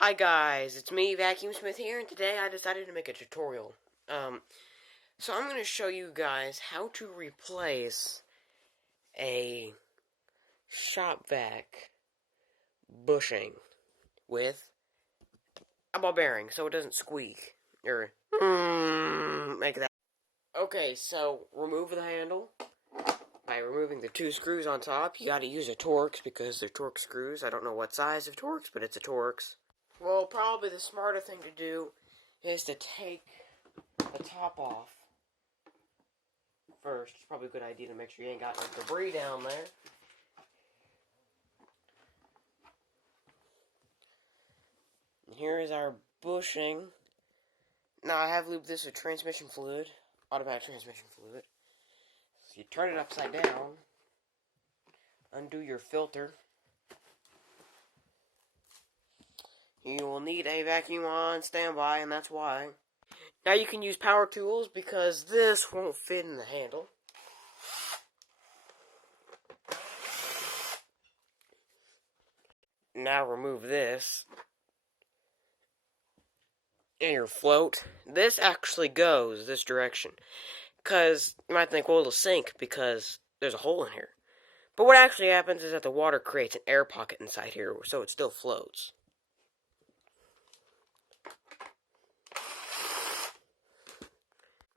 Hi guys, it's me, Vacuum Smith here, and today I decided to make a tutorial. So I'm going to show you guys how to replace a Shop-Vac bushing with a ball bearing so it doesn't squeak, or make that. Okay, so remove the handle by removing the two screws on top. You gotta use a Torx because they're Torx screws. I don't know what size of Torx, but it's a Torx. Well, probably the smarter thing to do is to take the top off first. It's probably a good idea to make sure you ain't got no debris down there. And here is our bushing. Now I have lubed this with transmission fluid, automatic transmission fluid. So you turn it upside down, undo your filter. You will need a vacuum on standby, and that's why. Now you can use power tools because this won't fit in the handle. Now remove this. And your float. This actually goes this direction. Because you might think, well, it'll sink because there's a hole in here. But what actually happens is that the water creates an air pocket inside here, so it still floats.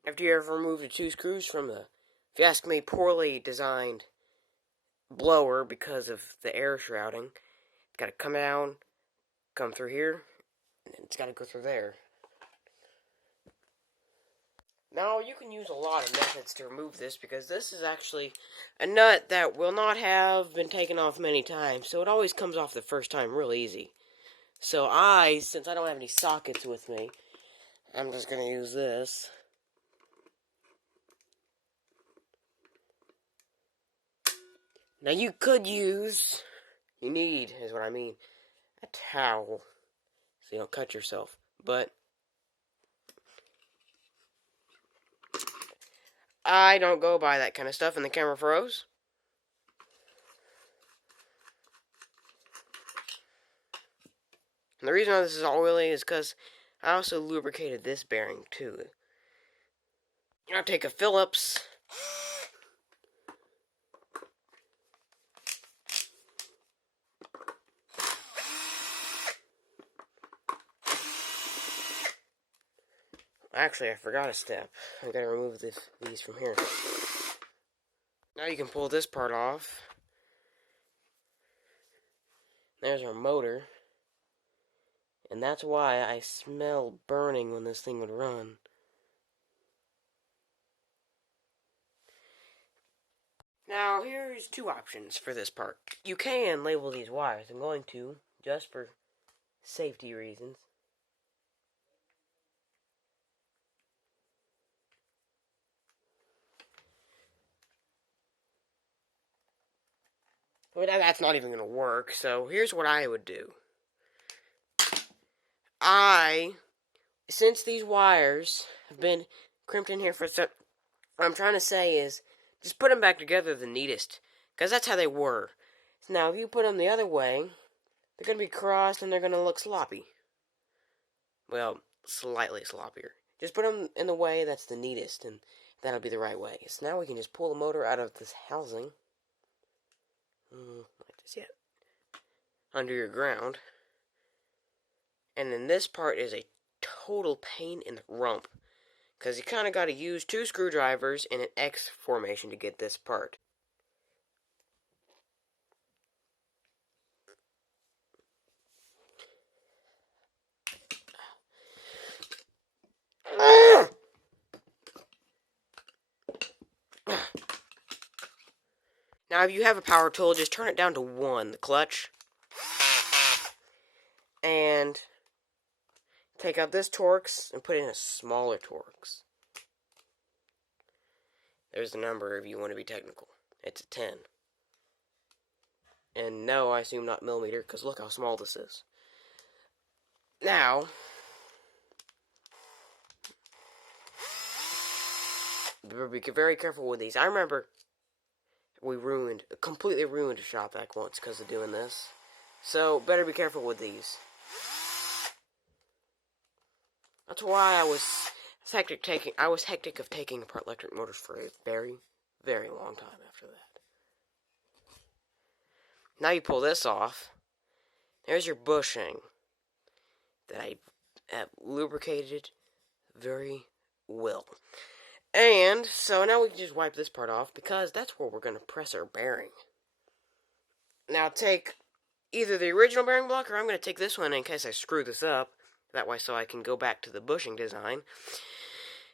After you have removed the two screws from the, if you ask me, poorly designed blower because of the air shrouding, it's got to come down, come through here, and then it's got to go through there. Now, you can use a lot of methods to remove this because this is actually a nut that will not have been taken off many times, so it always comes off the first time real easy. So since I don't have any sockets with me, I'm just going to use this. Now, you need, is what I mean, a towel, so you don't cut yourself, but I don't go by that kind of stuff, and the camera froze. And the reason why this is all oily is because I also lubricated this bearing, too. I'll take a Phillips. Actually, I forgot a step. I gotta remove these from here. Now you can pull this part off. There's our motor. And that's why I smell burning when this thing would run. Now, here's two options for this part. You can label these wires. I'm going to, just for safety reasons. Well, that's not even going to work, so here's what I would do. Since these wires have been crimped in here for what I'm trying to say is, just put them back together the neatest, because that's how they were. Now, if you put them the other way, they're going to be crossed and they're going to look sloppy. Well, slightly sloppier. Just put them in the way that's the neatest, and that'll be the right way. So now we can just pull the motor out of this housing. Like this, yeah. Under your ground. And then this part is a total pain in the rump. Because you kind of got to use two screwdrivers in an X formation to get this part. Now, if you have a power tool, just turn it down to 1, the clutch. And take out this Torx and put in a smaller Torx. There's the number if you want to be technical. It's a 10. And no, I assume not millimeter, because look how small this is. Now, be very careful with these. I remember we completely ruined a Shop-Vac once because of doing this. So, better be careful with these. That's why I was hectic of taking apart electric motors for a very, very long time after that. Now you pull this off. There's your bushing that I have lubricated very well. And so now we can just wipe this part off because that's where we're going to press our bearing. Now take either the original bearing block or I'm going to take this one in case I screw this up. That way so I can go back to the bushing design.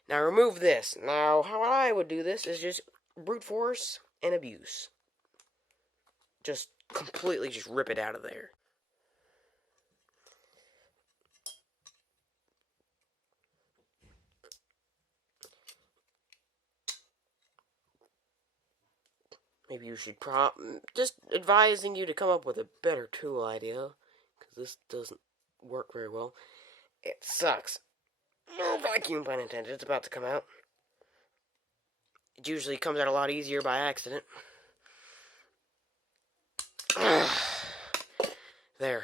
Now remove this. Now how I would do this is just brute force and abuse. Just completely just rip it out of there. Maybe you should just advising you to come up with a better tool idea, because this doesn't work very well. It sucks. No vacuum, pun intended. It's about to come out. It usually comes out a lot easier by accident. There.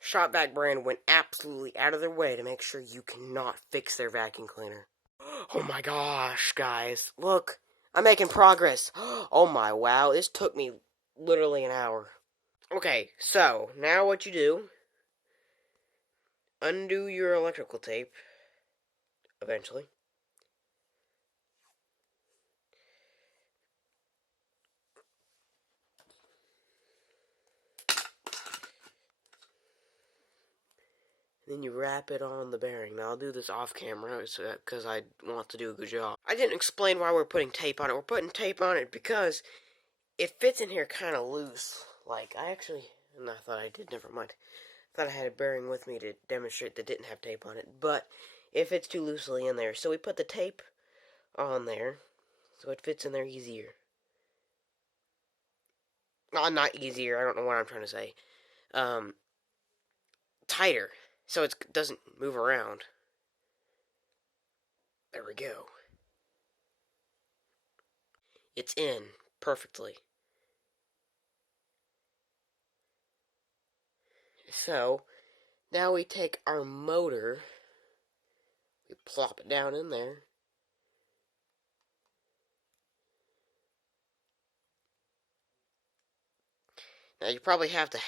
Shop-Vac brand went absolutely out of their way to make sure you cannot fix their vacuum cleaner. Oh my gosh, guys. Look. I'm making progress. Oh my wow. This took me literally an hour. Okay, so now what you do, undo your electrical tape, eventually. Then you wrap it on the bearing. Now I'll do this off camera because I want to do a good job. I didn't explain why we're putting tape on it. We're putting tape on it because it fits in here kind of loose. Like, I thought I did, never mind. I thought I had a bearing with me to demonstrate that didn't have tape on it, but it fits too loosely in there. So we put the tape on there so it fits in there easier. Not easier, I don't know what I'm trying to say. Tighter, so it doesn't move around. There we go. It's in perfectly. So, now we take our motor, we plop it down in there. Now you probably have to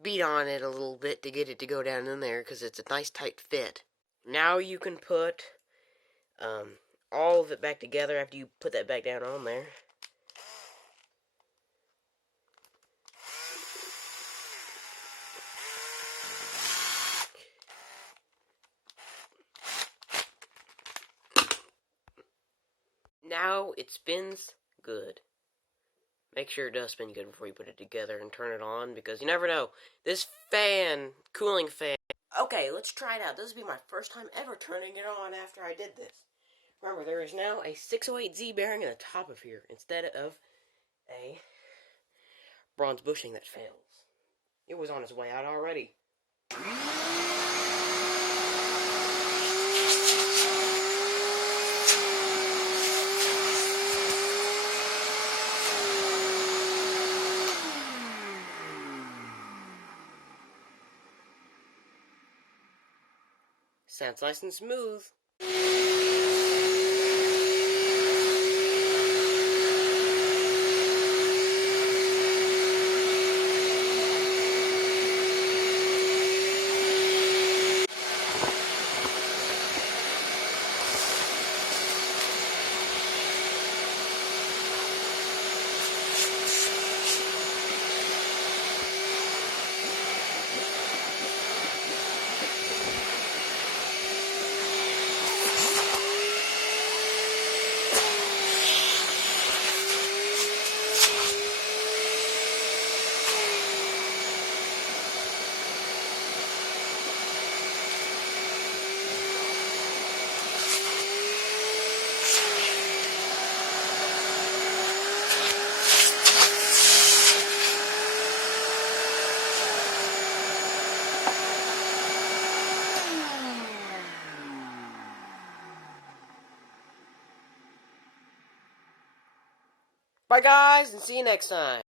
beat on it a little bit to get it to go down in there because it's a nice tight fit. Now you can put all of it back together after you put that back down on there. Now it spins good. Make sure it does spin good before you put it together and turn it on, because you never know. This cooling fan. Okay, let's try it out. This will be my first time ever turning it on after I did this. Remember, there is now a 608Z bearing in the top of here instead of a bronze bushing that fails. It was on its way out already. Sounds nice and smooth. Bye guys, and see you next time.